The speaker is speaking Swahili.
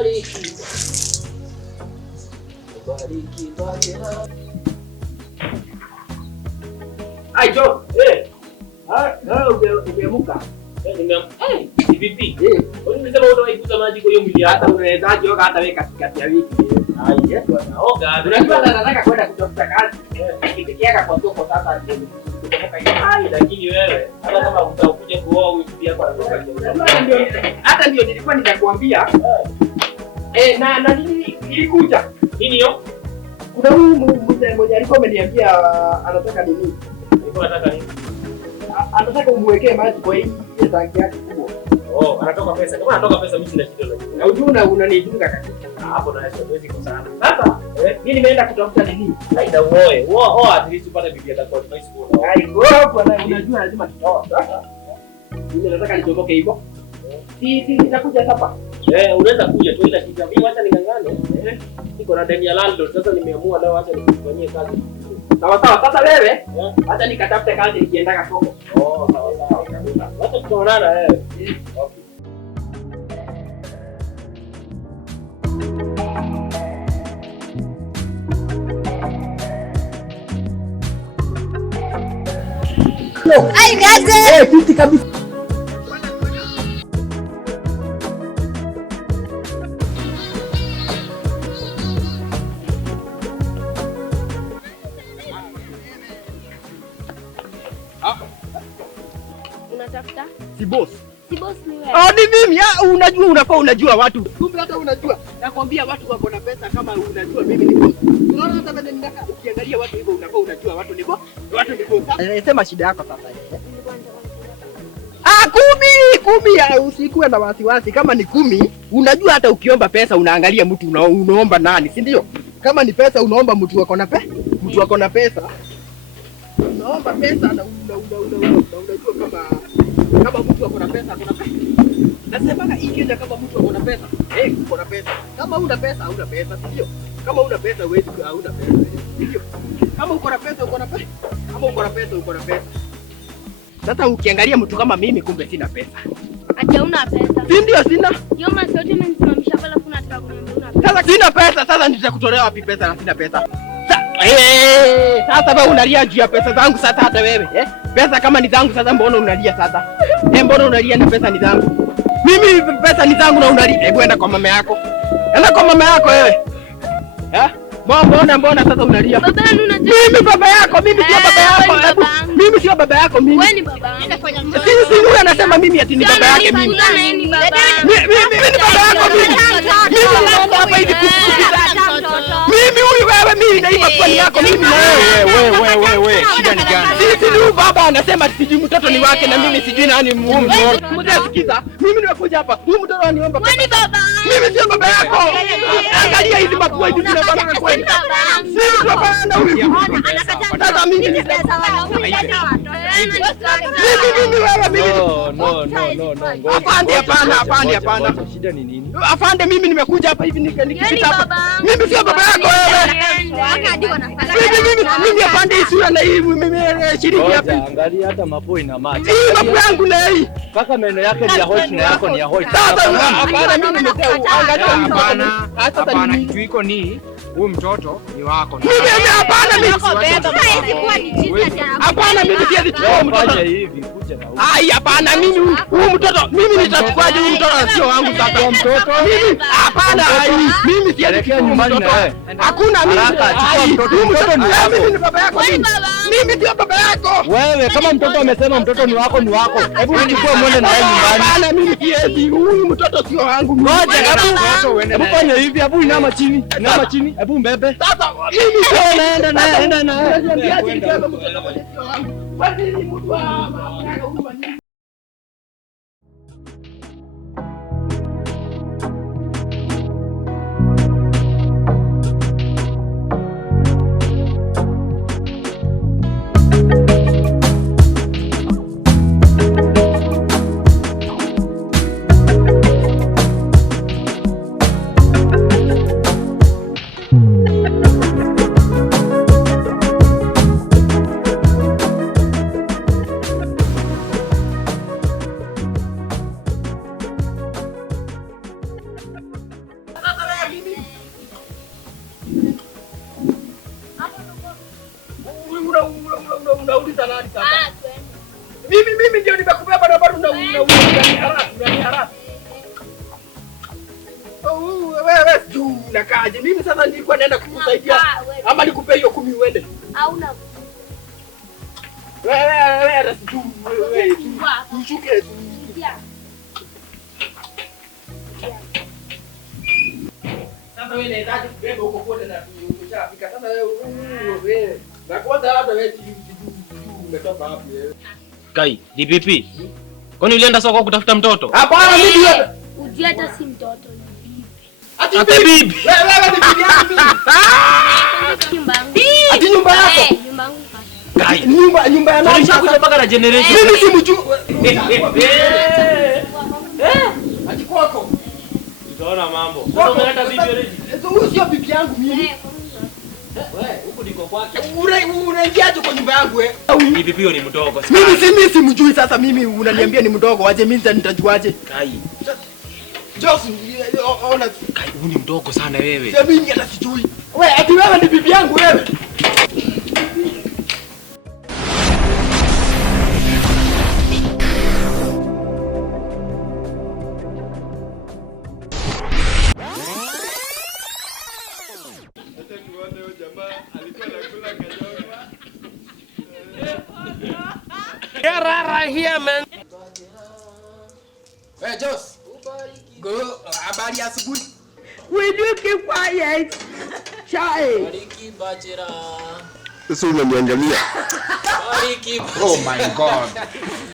Bariki. Bariki bake. Jo. Umeamka? Vipi? Unasema unaikuza maji kwa hiyo mwili hata unawezaje oga hata wewe katikati ya wiki? Oga, unajua nataka kwenda kutafuta kazi. Nikikiaka kwa soko sasa ndio. Lakini wewe hata kama utakuja kuoa huyu pia kwa hata ndio nilikuwa nitakwambia. Na nini ilikuja? Nini hiyo? Kuna huyu mmoja alikuwa ameniambia anataka nini? Alikuwa anataka nini? Anataka umwekee maji kwa hii tanki yake kubwa. Anatoka pesa. Kama anatoka pesa mimi sina shida nayo. Na ujuna unanitunga katika. Hapo na siwezi kwa sana. Sasa mimi nimeenda kutafuta nini? Haida uoe. At least upate bibi atakuwa nice bwana. Kwa na unajua lazima tutoa. Sasa mimi nataka nitoboke hivyo. Si nitakuja hapa. Unaweza kuja tu ila kitu mimi acha ningangane. Niko na deni ya landlord sasa nimeamua leo acha nikufanyie kazi. Sawa. Sasa wewe hata nikatafute kazi nikienda soko. Sawa. Wacha tutaonana wewe. Okay. Ai gaze. Kiti kabisa. Unatafuta? Si boss ni wewe. Ni mimi. Unajua unajua watu. Kumbe hata unajua. Nakwambia watu wako na pesa kama unajua mimi ni boss. Unaona hata bado ninaka ukiangalia watu hivyo unajua watu ni boss. Sema shida yako sasa. 10 usikuwe na wasiwasi. Kama ni 10, unajua hata ukiomba pesa unaangalia mtu unaomba nani, si ndio? Kama ni pesa unaomba mtu wako na pesa. Mtu wako na pesa. Unaomba pesa na unajua kama mtu wako na pesa ako na pesa. Nasema hii Kenya kama mtu wako na pesa, uko na pesa. Kama huna pesa hauna pesa, si ndio? Kama huna pesa huwezi hauna pesa, si ndio? Kama uko na pesa uko na pesa. Kama uko na pesa uko na pesa. Sasa ukiangalia mtu kama mimi kumbe sina pesa. Ati una pesa. Si ndio sina? Hiyo masauti mnisimamisha pala kuna nataka kuniambia una pesa. Sasa sina pesa, sasa nitakutolea wapi pesa na sina pesa? Sasa wewe unalia juu ya pesa zangu sasa hata wewe, Pesa kama ni zangu sasa mbona unalia sasa? Mbona unalia na pesa ni zangu? Mimi pesa ni zangu na unalia. Hebu enda kwa mama yako. Enda kwa mama yako wewe. Mbona sasa unalia? Mimi baba yako, mimi sio baba yako. Mimi sio baba yako mimi. Wewe ni baba yangu. Si huyu anasema mimi ati ni baba yake mimi. Mimi ni baba yako mimi. Mimi naomba hapa hivi mimi huyu wewe mimi naiba kwa yako mimi na wewe. Shida ni gani? Sisi ni baba anasema sijui mtoto ni wake na mimi sijui nani mtoto. Mtasikiza. Mimi nimekuja hapa. Huyu mtoto aniomba. Wewe ni baba. Mimi sio baba yako. Angalia hizi mapua hizi zinafanana kweli. Sisi tunapanda huyu. Sasa mimi ni pesa wanaume No. Hapana. Shida ni nini? Afande, mimi nimekuja hapa hivi nikipita hapa. Mimi sio baba yako wewe. Mimi afande sura na hii mimi shilingi hapa. Angalia hata mapua ina macho. Hii mapua yangu na hii. Paka meno yake ni ya hoshi na yako ni ya hoshi. Sasa hapana mimi nimesema angalia hapana kitu iko ni huyu mtoto ni wako. Mimi hapana mimi. Hapana mimi siwezi kuchukua mtoto hivi kuja na huyu. Hapana mimi huyu mtoto mimi nitachukuaje huyu mtoto sio wangu sasa mtoto. Mimi hapana mimi siwezi kuchukua mtoto. Hakuna mimi. Mtoto ni wako. Mimi ni baba yako mimi. Mimi sio baba yako. Wewe kama mtoto amesema mtoto ni wako ni wako. Hebu chukua mwende na yeye nyumbani. Hapana mimi siwezi. Huyu mtoto sio wangu. Ngoja hebu fanya hivi, hebu inama chini. Inama chini. Hebu mbebe. Sasa mimi sio naenda naye. Niache nikiwa mtoto mmoja sio wangu. Basi ni mtu wa mahali sasa. twende. Mimi ndio nimekubeba na bado unaniharasi. Wewe juu unakaaje? Mimi sasa nilikuwa naenda kukusaidia ama nikupe hiyo 10 uende. Hauna. Wewe tu. Ushuke tu. Sasa wewe unahitaji kubeba huko kote na umeshafika. Sasa wewe na kwanza labda wewe umetoka wapi wewe? Kai, DPP. Kwani ulienda soko kutafuta mtoto? Hapana, mimi Ujue hata si mtoto ni bibi. ati bibi. Wewe ni bibi yangu mimi. Nyumba yangu. Ati nyumba yako? Nyumba yangu. Kai, nyumba ya nani? tulishakuja mpaka na generation. Mimi si mjuu. Ati kwako. Utaona mambo. Sasa umeleta bibi already. Huyu sio bibi yangu mimi. Wewe, huko ndiko kwake. Unaingiaje kwa nyumba yangu wewe? DPP ni mdogo. Mimi si mjui sasa mimi unaniambia ni mdogo waje mimi nitajuaje? Kai. Just ona Kai, ni mdogo sana wewe. sasa mimi hata sijui. Wewe ati wewe ni bibi yangu wewe. Hey, Jos. Go. Habari ya asubuhi. Will you keep quiet? Shy. Bariki Bajira. Sasa unaniangalia. Bariki Bajira. Oh my God.